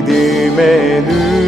믿음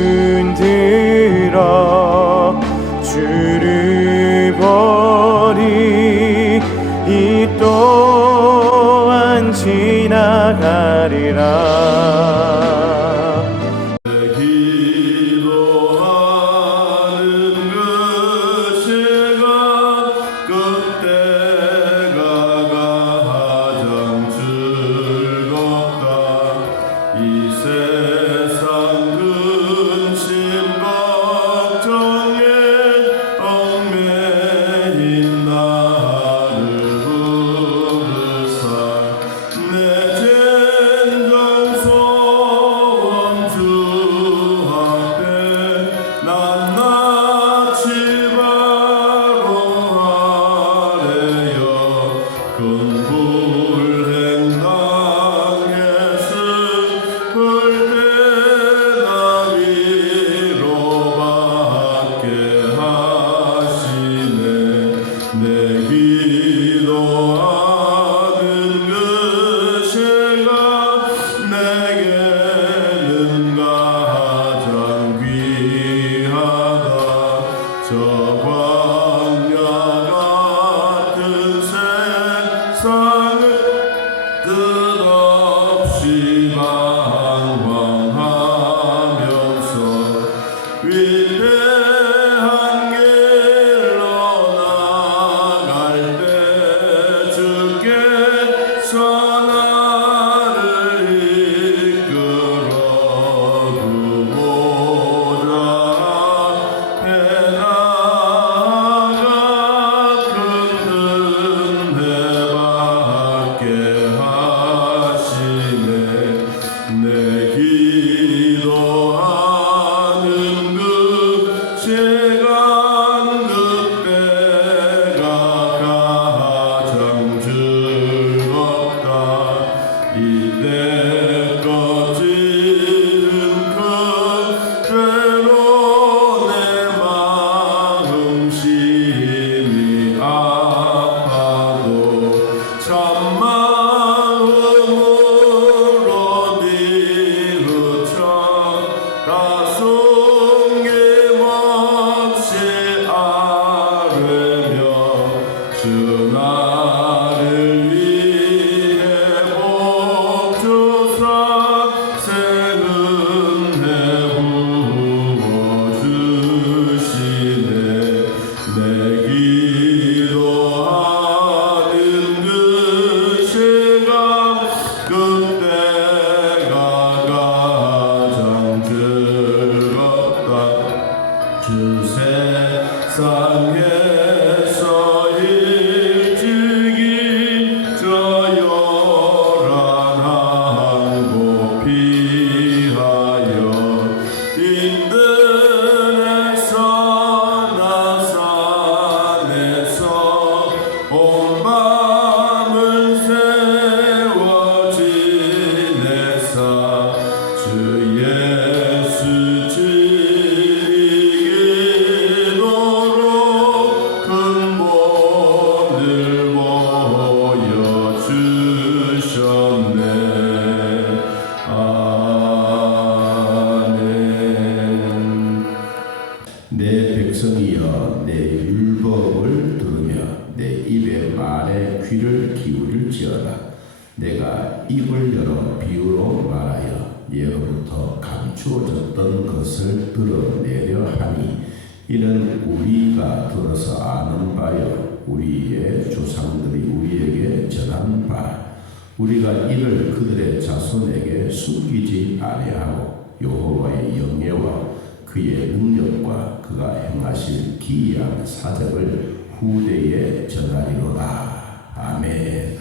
우리가 이를 그들의 자손에게 숨기지 아니하고 여호와의 영예와 그의 능력과 그가 행하실 기이한 사적을 후대에 전하리로다. 아멘.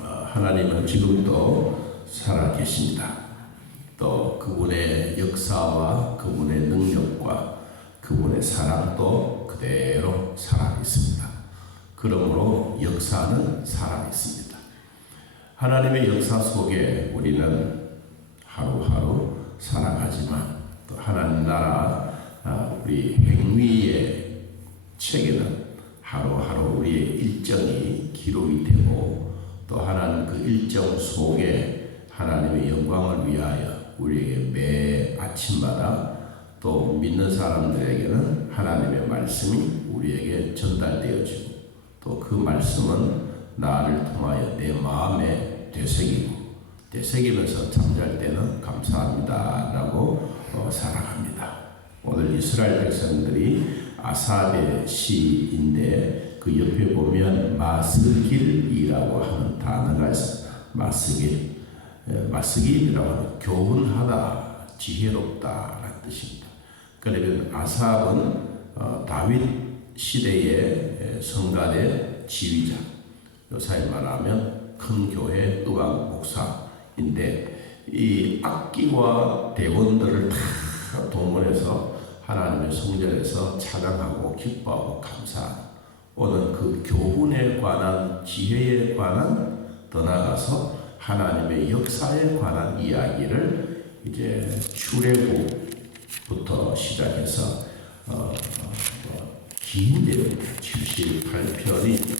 어, 하나님은 지금도 살아계십니다. 또 그분의 역사와 그분의 능력과 그분의 사랑도 그대로 살아있습니다. 그러므로 역사는 살아있습니다. 하나님의 역사 속에 우리는 하루하루 살아가지만 또 하나님 나라 아, 우리 행위의 책에는 하루하루 우리의 일정이 기록이 되고 또 하나님 그 일정 속에 하나님의 영광을 위하여 우리에게 매 아침마다 또 믿는 사람들에게는 하나님의 말씀이 우리에게 전달되어지고 또 그 말씀은 나를 통하여 내 마음에 되새기고 되새기면서 잠잘 때는 감사합니다 라고 어, 살아갑니다. 오늘 이스라엘 백성들이 아삽의 시인데 그 옆에 보면 마스길이라고 하는 단어가 있습니다. 마스길, 에, 마스길이라고 하는 교훈하다, 지혜롭다라는 뜻입니다. 그러면 아삽은 어, 다윗 시대의 성가대 지휘자, 요사에 말하면 큰 교회 의왕 목사인데 이 악기와 대원들을 다 동원해서 하나님의 성전에서 찬양하고 기뻐하고 감사하는 오늘 그 교훈에 관한 지혜에 관한 더 나아가서 하나님의 역사에 관한 이야기를 이제 출애굽부터 시작해서 어, 어, 어, 긴 내용 78편이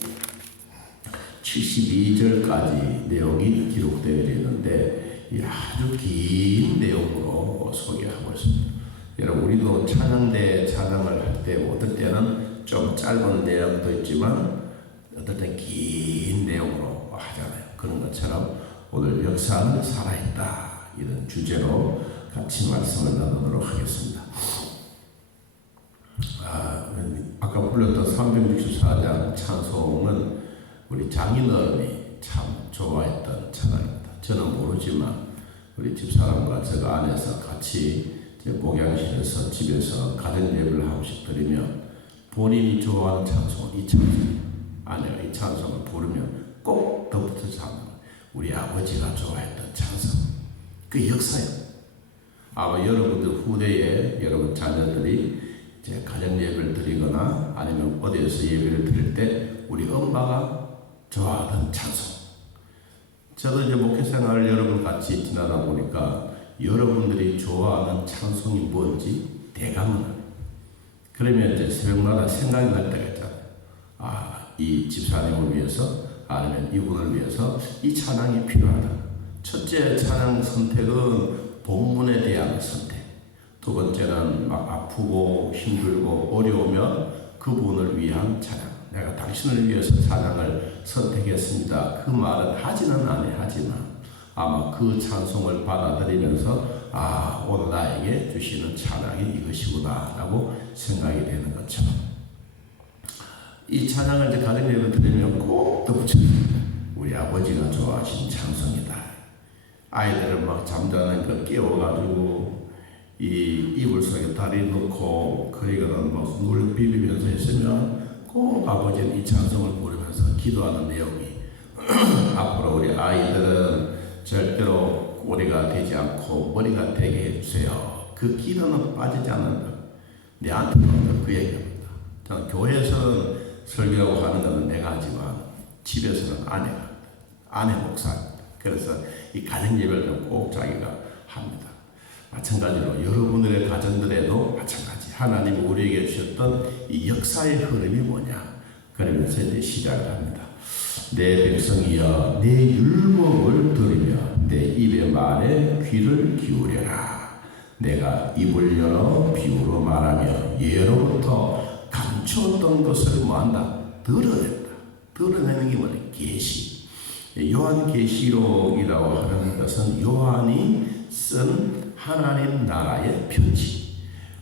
72절까지 내용이 기록되어 있는데 이 아주 긴 내용으로 소개하고 있습니다. 여러분 우리도 찬양대 찬양을 할 때 어떨 때는 좀 짧은 내용도 있지만 어떨 때긴 내용으로 하잖아요. 그런 것처럼 오늘 역사는 살아있다 이런 주제로 같이 말씀을 나누도록 하겠습니다. 아, 아까 불렀던 364장 찬송은 우리 장인어른이 참 좋아했던 찬양입니다. 저는 모르지만 우리 집사람과 제가 안에서 같이 목양실에서 집에서 가정 예배를 한 번씩 드리면 본인이 좋아하는 찬송은 이 찬송, 아내가 이 찬송을 부르면 꼭 덧붙여서 거예요. 우리 아버지가 좋아했던 찬송. 그 역사예요. 아마 여러분들 후대에 여러분 자녀들이 이제 가정 예배를 드리거나 아니면 어디에서 예배를 드릴 때 우리 엄마가 좋아하던 찬송. 저도 이제 목회 생활을 여러분 같이 지나다 보니까 여러분들이 좋아하는 찬송이 뭔지 알아요. 그러면 이제 새벽마다 생각이 날 때가 있잖아요. 아, 이 집사님을 위해서 아니면 이분을 위해서 이 찬양이 필요하다. 첫째 찬양 선택은 본문에 대한 선택. 두 번째는 막 아프고 힘들고 어려우면 그분을 위한 찬양. 내가 당신을 위해서 찬양을 선택했습니다. 그 말은 하지는 않아 하지만 아마 그 찬송을 받아들이면서 아 오늘 나에게 주시는 찬양이 이것이구나라고 생각이 되는 것처럼 이 찬양을 이제 가정 예배 드리면 꼭 덧붙여요. 우리 아버지가 좋아하신 찬송이다. 아이들을 막 잠자는 거 깨워가지고 이 이불 속에 다리 넣고 그이거는 뭐물 비비면서 있으면 꼭 아버지는 이 찬송을 부르면서 기도하는 내용이 앞으로 우리 아이들은 절대로 꼬리가 되지 않고 머리가 되게 해주세요. 그 기도는 빠지지 않는다. 내한테는 그 얘기합니다. 저는 교회에서는 설교하고 하는 것은 내가 하지만 집에서는 아내가. 아내 목사. 그래서 이 가정 예배를 꼭 자기가 합니다. 마찬가지로 여러분들의 가정들에도 마찬가지. 하나님이 우리에게 주셨던 이 역사의 흐름이 뭐냐. 그러면서 이제 시작을 합니다. 내 백성이여 내 율법을 들으며 내 입의 말에 귀를 기울여라. 내가 입을 열어 비유로 말하며 예로부터 감추었던 것을 뭐한다? 드러낸다. 드러내는 게 뭐냐? 계시. 요한 계시록이라고 하는 것은 요한이 쓴 하나님 나라의 편지.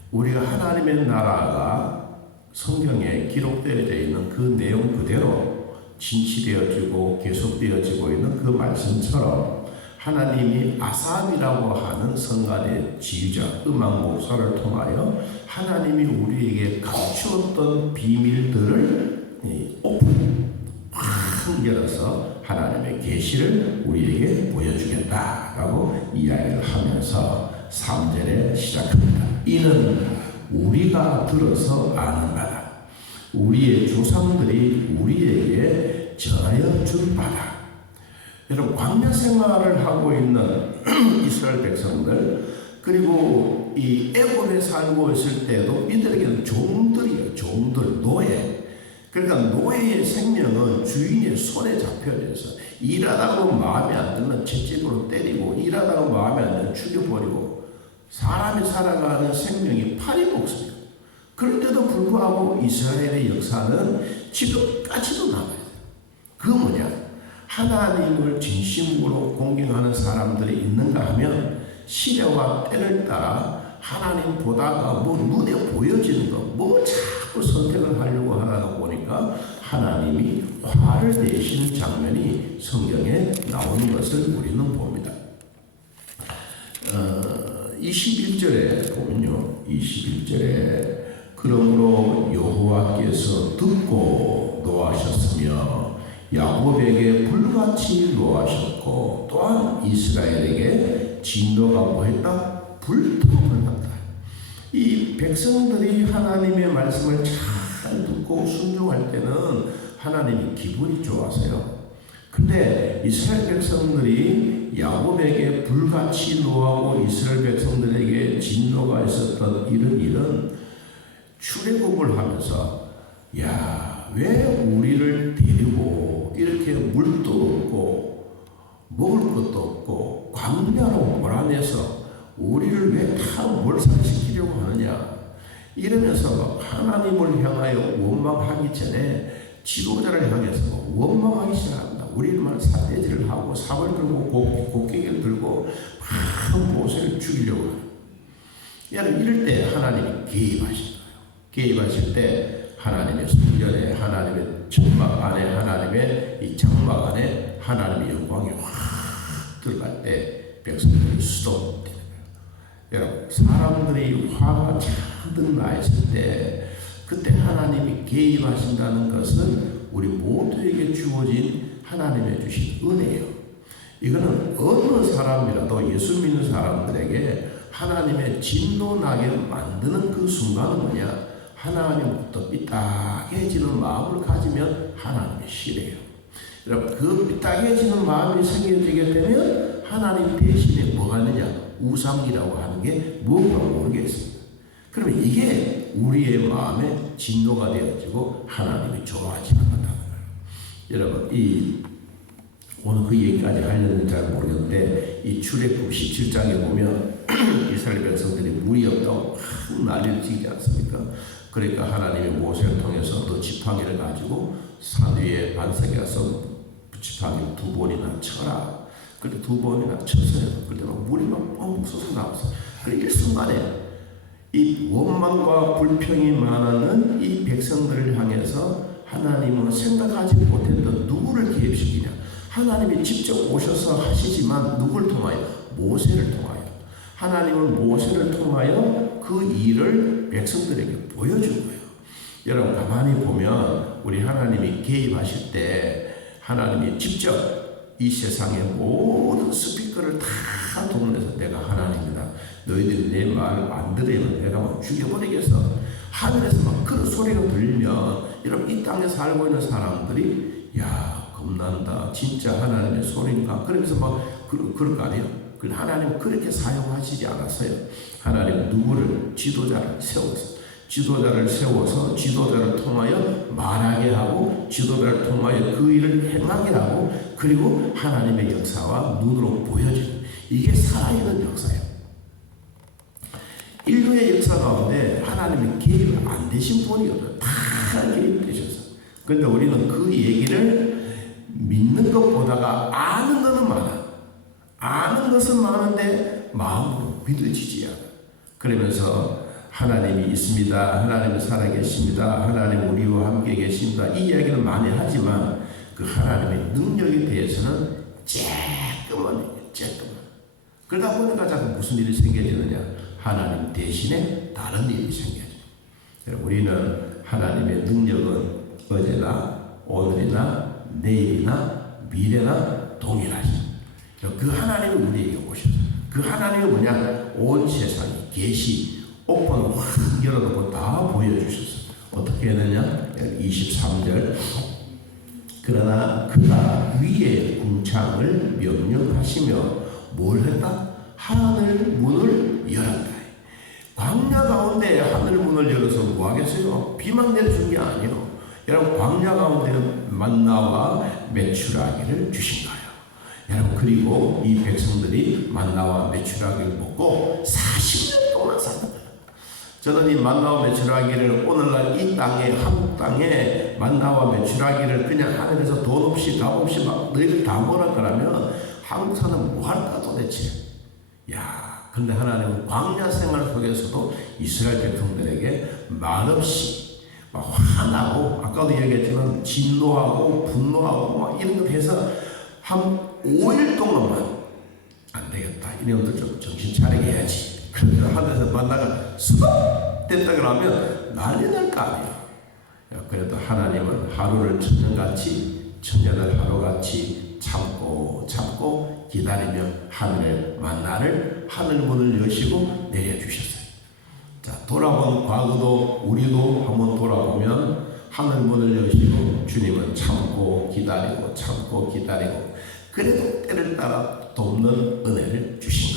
우리가 하나님의 나라가 성경에 기록되어져 있는 그 내용 그대로 진치되어지고 계속되어지고 있는 그 말씀처럼 하나님이 아삽이라고 하는 성간의 지휘자 음악 목사를 통하여 하나님이 우리에게 감추었던 비밀들을 오픈 확 열어서 하나님의 계시를 우리에게 보여주겠다 라고 이야기를 하면서 3절에 시작합니다. 이는 우리가 들어서 아는 바다. 우리의 조상들이 우리에게 전하여 준 바다. 여러분 광야 생활을 하고 있는 이스라엘 백성들 그리고 이 애굽에 살고 있을 때도 이들에게는 종들이에요. 종들 노예. 그러니까 노예의 생명은 주인의 손에 잡혀져서 일하다가 마음에 안 들면 채찍으로 때리고 일하다가 마음에 안 들면 죽여버리고 사람이 살아가는 생명이 팔이 목숨이에요. 그런데도 불구하고 이스라엘의 역사는 지금까지도 남아요. 그 뭐냐? 하나님을 진심으로 공경하는 사람들이 있는가 하면 시대와 때를 따라 하나님 보다가 뭐 눈에 보여지는 거, 뭐 자꾸 선택을 하려고 하다가 보니까 하나님이 화를 내시는 장면이 성경에 나오는 것을 우리는 봅니다. 어, 21절에 보면요. 21절에 그러므로 여호와께서 듣고 노하셨으며 야곱에게 불같이 노하셨고 또한 이스라엘에게 진노가 뭐했다? 불통을 한다. 이 백성들이 하나님의 말씀을 잘 듣고 순종할 때는 하나님이 기분이 좋아서요. 근데 이스라엘 백성들이 야곱에게 불같이 노하고 이스라엘 백성들에게 진노가 있었던 이런 일은 출애굽을 하면서 야 왜 우리를 데리고 이렇게 물도 없고 먹을 것도 없고 광야로 몰아내서 우리를 왜 다 몰살시키려고 하느냐 이러면서 막 하나님을 향하여 원망하기 전에 지도자를 향해서 원망하기 시작합니다. 우리만 사대질을 하고 삽을 들고 곡- 곡괭이를 들고 막 모세를 죽이려고. 여러분 이럴 때 하나님이 개입하신 거예요. 개입하실 때 하나님의 성전에 하나님의 천막 안에 하나님의 이 장막 안에 하나님의 영광이 확 들어갈 때 백성들이 수동되는 거예요. 여러분 사람들이 화가 잔뜩 나 있을 때 그때 하나님이 개입하신다는 것은 우리 모두에게 주어진 하나님의 주신 은혜예요. 이거는 어느 사람이라도 예수 믿는 사람들에게 하나님의 진노 나게 만드는 그 순간은 뭐냐? 하나님부터 삐딱해지는 마음을 가지면 하나님이 싫어요. 여러분 그 삐딱해지는 마음이 생겨지게 되면 하나님 대신에 뭐가 있느냐? 우상이라고 하는 게 뭔가 모르겠습니다. 그러면 이게 우리의 마음에 진노가 되어지고 하나님이 좋아하지 않는다는 거예요. 여러분 이 오늘 그 얘기까지 하려는지 잘 모르겠는데 이 출애굽 17장에 보면 이스라엘 백성들이 물이 없다고 막 난리를 치지 않습니까? 그러니까 하나님이 모세를 통해서 또 지팡이를 가지고 산 위에 반석에 가서 지팡이 두 번이나 쳐라. 그때 두 번이나 쳤어요. 그때 막 물이 막 뻥 쏟아 나왔어. 그 일순간에 이 원망과 불평이 많아는 이 백성들을 향해서 하나님은 생각하지 못했던 누구를 개입시키냐? 하나님이 직접 오셔서 하시지만 누굴 통하여? 모세를 통하여. 하나님은 모세를 통하여 그 일을 백성들에게 보여준 거예요. 여러분 가만히 보면 우리 하나님이 개입하실 때 하나님이 직접 이 세상의 모든 스피커를 다 동원해서 내가 하나님이다. 너희들이 내 말을 안 들으면 내가 막 죽여버리겠어. 하늘에서 막 그런 소리가 들리면 여러분 이 땅에 살고 있는 사람들이 야 겁난다. 진짜 하나님의 소리인가? 그러면서 막 그, 그럴 거 아니에요. 그 하나님 그렇게 사용하시지 않았어요. 하나님 누구를 지도자를 세웠어. 지도자를 세워서 지도자를 통하여 말하게 하고 지도자를 통하여 그 일을 행하게 하고 그리고 하나님의 역사와 눈으로 보여주는 이게 살아있는 역사예요. 인류의 역사 가운데 하나님의 개입 안 되신 분이 없어요. 다 개입되셔서. 근데 우리는 그 얘기를 믿는 것보다가 아는 것은 많아. 아는 것은 많은데 마음으로 믿어지지 않아. 그러면서 하나님이 있습니다. 하나님이 살아계십니다. 하나님 우리와 함께 계십니다. 이 이야기를 많이 하지만 그 하나님의 능력에 대해서는 쬐끔만. 쬐끔만. 그러다 보니까 자꾸 무슨 일이 생겨지느냐. 하나님 대신에 다른 일이. 여러분, 우리는 하나님의 능력은 어제나 오늘이나 내일이나 미래나 동일하죠. 그 하나님이 우리에게 오셔서 그 하나님이 뭐냐 온 세상이 계시 오픈을 확 열어놓고 다 보여주셨어. 어떻게 했느냐? 23절 그러나 그가 위에 궁창을 명령하시며 뭘 했다? 하늘 문을 열었다. 광야 가운데 하늘 문을 열어서 뭐 하겠어요? 비만 내려준 게 아니요. 여러분 광야 가운데 만나와 메추라기를 주신 거예요. 여러분 그리고 이 백성들이 만나와 메추라기를 먹고 40년 동안 산다. 저는 이 만나와 메추라기를 오늘날 이 땅에 한국 땅에 만나와 메추라기를 그냥 하늘에서 돈 없이 값 없이 막 너희들 다 먹을 거라면 한국 사람 뭐 할까 도대체? 야, 근데 하나님은 광야 생활 속에서도 이스라엘 백성들에게 말없이 막 화나고 아까도 얘기했지만 진노하고 분노하고 막 이런 것 해서 한 5일 동안만 안 되겠다. 이놈들 좀 정신 차리게 해야지. 그러면 하늘에서 만나가 수박 됐다 그러면 난리 날 거 아니야. 야, 그래도 하나님은 하루를 천년같이 천년을 하루같이 참고 참고 기다리며 하늘의 만나를 하늘 문을 여시고 내려주셨어요. 자 돌아본 과거도 우리도 한번 돌아보면 하늘 문을 여시고 주님은 참고 기다리고 참고 기다리고 그래도 때를 따라 돕는 은혜를 주신 거예요.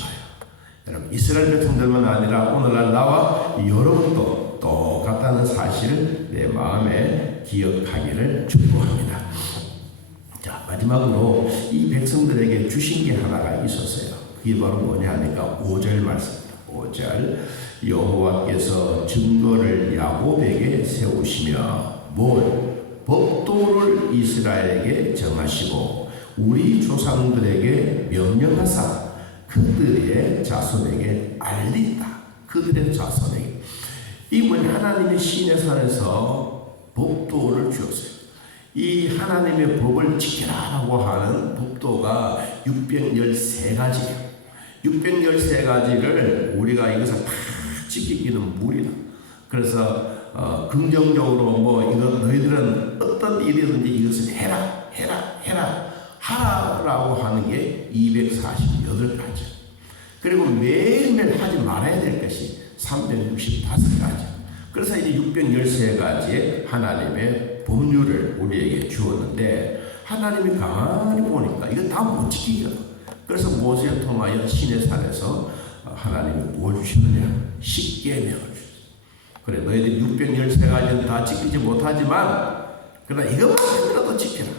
여러분 이스라엘 백성들만 아니라 오늘날 나와 여러분도 똑같다는 사실을 내 마음에 기억하기를 축복합니다. 자 마지막으로 이 백성들에게 주신 게 하나가 있었어요. 그게 바로 뭐냐 하니까 5절 말씀입니다. 5절 여호와께서 증거를 야곱에게 세우시며 뭘 법도를 이스라엘에게 정하시고 우리 조상들에게 명령하사 그들의 자손에게 알린다. 그들의 자손에게 이 뭐냐 하나님의 신의 산에서 법도를 주었어요. 이 하나님의 법을 지키라라고 하는 법도가 613가지예요. 613가지를 우리가 이것을 다 지키기는 무리다. 그래서 어, 긍정적으로 뭐 이거 너희들은 어떤 일이든지 이것을 해라 해라 해라 하라고 하는 게 248가지. 그리고 매일매일 하지 말아야 될 것이 365가지. 그래서 이제 613가지의 하나님의 법률을 우리에게 주었는데 하나님이 가만히 보니까 이거 다 못 지키거든. 그래서 모세를 통하여 신의 산에서 하나님이 뭐 주시느냐? 십계명을 주셨어. 그래 너희들 613가지는 다 지키지 못하지만 그러나 이것만이라도 지켜라.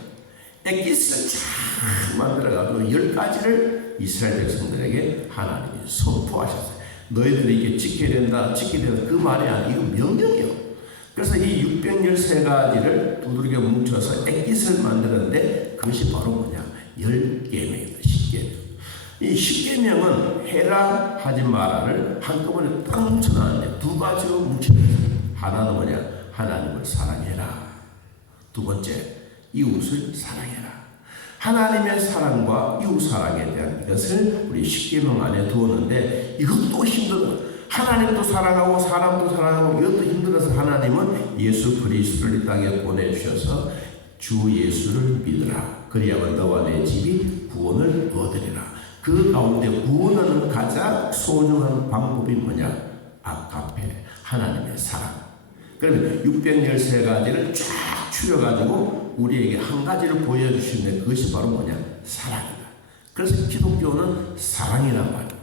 엑기스를 잘 만들어가지고 열 가지를 이스라엘 백성들에게 하나님이 선포하셨어요. 너희들이 이게 지켜야 된다, 지켜야 된다. 그 말이 이거 명령이요. 그래서 이 613가지를 두들겨 뭉쳐서 엑기스를 만드는데 그것이 바로 뭐냐? 열 계명이다. 십계명. 이 십계명은 해라 하지 마라를 한꺼번에 딱 뭉쳐놨는데 두 가지로 뭉쳐놨어요. 하나는 뭐냐? 하나님을 사랑해라. 두 번째, 이웃을 사랑해라. 하나님의 사랑과 이웃 사랑에 대한 이것을 우리 십계명 안에 두었는데 이것도 힘든 하나님도 사랑하고 사람도 사랑하고 이것도 힘들어서 하나님은 예수 그리스도를 이 땅에 보내주셔서 주 예수를 믿으라. 그리하면 너와 내 집이 구원을 얻으리라. 그 가운데 구원하는 가장 소중한 방법이 뭐냐? 아카페 하나님의 사랑. 그러면 613가지를 쫙 추려가지고 우리에게 한 가지를 보여주시는데 그것이 바로 뭐냐? 사랑이다. 그래서 기독교는 사랑이란 말이에요.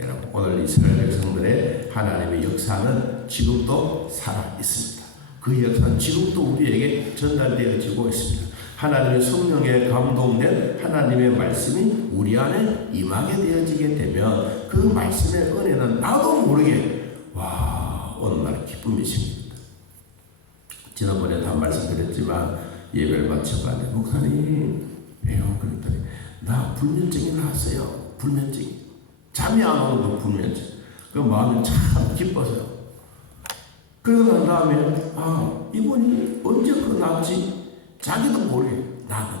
여러분, 오늘 이스라엘 백성들의 하나님의 역사는 지금도 살아 있습니다. 그 역사는 지금도 우리에게 전달되어지고 있습니다. 하나님의 성령에 감동된 하나님의 말씀이 우리 안에 임하게 되어지게 되면 그 말씀의 은혜는 나도 모르게 와 오늘날 기쁨이 생깁니다. 지난번에도 한 말씀 드렸지만 예배를 마쳐가는데 목사님 왜요? 그랬더니 나 불면증이 나왔어요. 불면증 잠이 안 오는 거 불면증. 그 마음이 참 기뻐서요. 그러고 난 다음에 아 이분이 언제 끝났지? 자기도 모르게 나는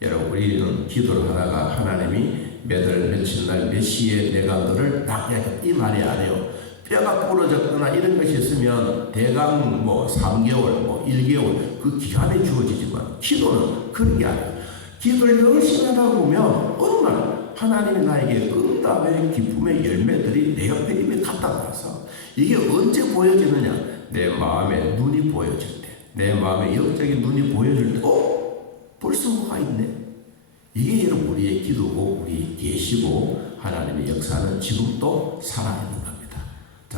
여러분 우리는 기도를 하다가 하나님이 몇월 며칠 날 몇 시에 내가 너를 낫게 하겠다 이 말이 아니에요. 뼈가 부러졌거나 이런 것이 있으면 대강 뭐 3개월 뭐 1개월 그 기간이 주어지지만 기도는 그런 게 아니에요. 기도를 열심히 하다 보면 어느 날 하나님이 나에게 응답의 기쁨의 열매들이 내 옆에 이미 갖다 놔서 이게 언제 보여지느냐 내 마음에 눈이 보여질 때 내 마음에 영적인 눈이 보여줄 때 어? 벌써 뭐가 있네 이게 여러분 우리의 기도고 우리 계시고 하나님의 역사는 지금도 살아있는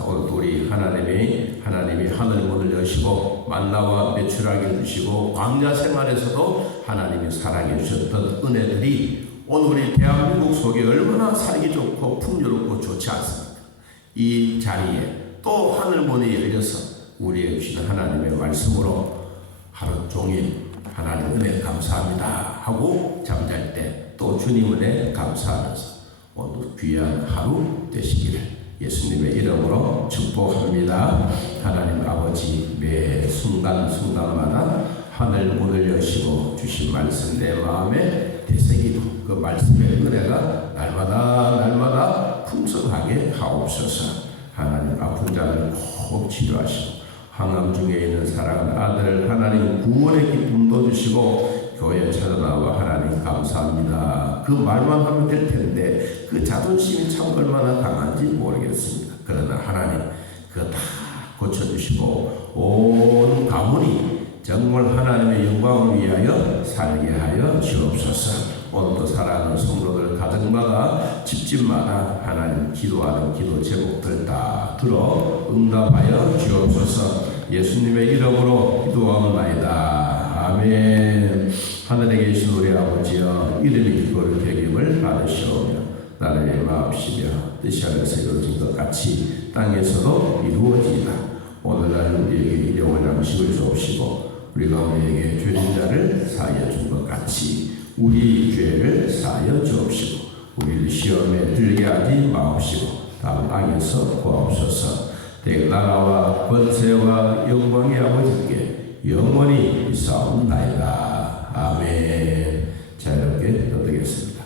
자자 오늘 우리 하나님이 하나님이 하늘 문을 여시고 만나와 매출하게 주시고 광야 생활에서도 하나님이 사랑해 주셨던 은혜들이 오늘 우리 대한민국 속에 얼마나 살기 좋고 풍요롭고 좋지 않습니까? 이 자리에 또 하늘 문이 열려서 우리의 주신 하나님의 말씀으로 하루 종일 하나님 은혜 감사합니다 하고 잠잘 때 또 주님 은혜 감사하면서 오늘 귀한 하루 되시기를 예수님의 이름으로 축복합니다. 하나님 아버지 매 순간 순간마다 하늘 문을 여시고 주신 말씀 내 마음에 되새기도 그 말씀의 은혜가 날마다 날마다 풍성하게 하옵소서. 하나님 아픈 자를 꼭 치료하시고 항암 중에 있는 사랑하는 아들을 하나님 구원의 기쁨도 주시고 교회 찾아나와 하나님 감사합니다. 그 말만 하면 될 텐데 그 자존심이 참 얼마나 강한지 모르겠습니다. 그러나 하나님 그거 다 고쳐주시고 온 가문이 정말 하나님의 영광을 위하여 살게 하여 주옵소서. 오늘도 사랑하는 성도들 가정마다 집집마다 하나님 기도하는 기도 제목들 다 들어 응답하여 주옵소서. 예수님의 이름으로 기도하옵나이다. 아멘. 하늘에 계신 우리 아버지여 이름이 기도를 되김을 받으시오며 나를 마옵시며 뜻이 하늘에서 이루어진 것 같이 땅에서도 이루어지이다. 오늘날 우리에게 일용할 양식을 주옵시고 우리가 우리에게 죄진 자를 사하여 준 것 같이 우리 죄를 사하여 주옵시고 우리를 시험에 들게 하지 마옵시고 다음 땅에서 구하옵소서 내 나라와 권세와 영광의 아버지께 영원히 있사옵나이다 아멘. 자 이렇게 어떻겠습니까